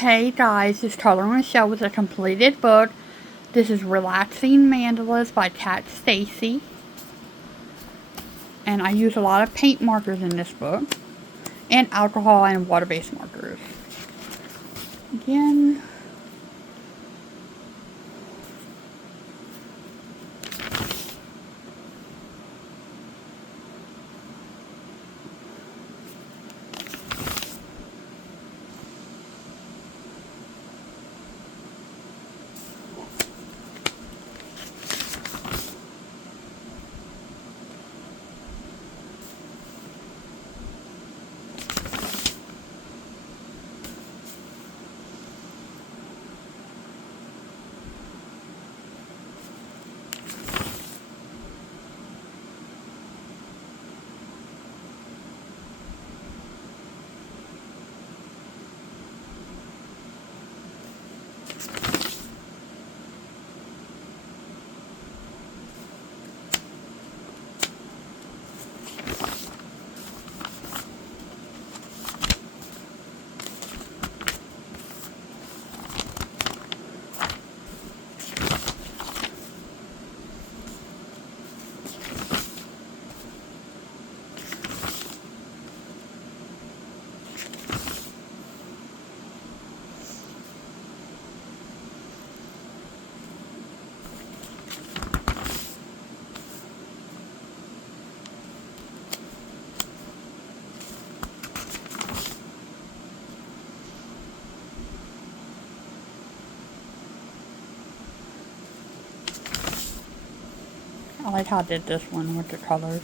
Hey guys, it's Taylor Michelle with a completed book. This is Relaxing Mandalas by Kat Stacy. And I use a lot of paint markers in this book. And alcohol and water-based markers. Again. I like how I did this one with the colors.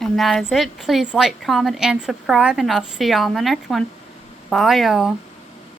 And that is it. Please like, comment, and subscribe, and I'll see y'all on the next one. Bye, y'all.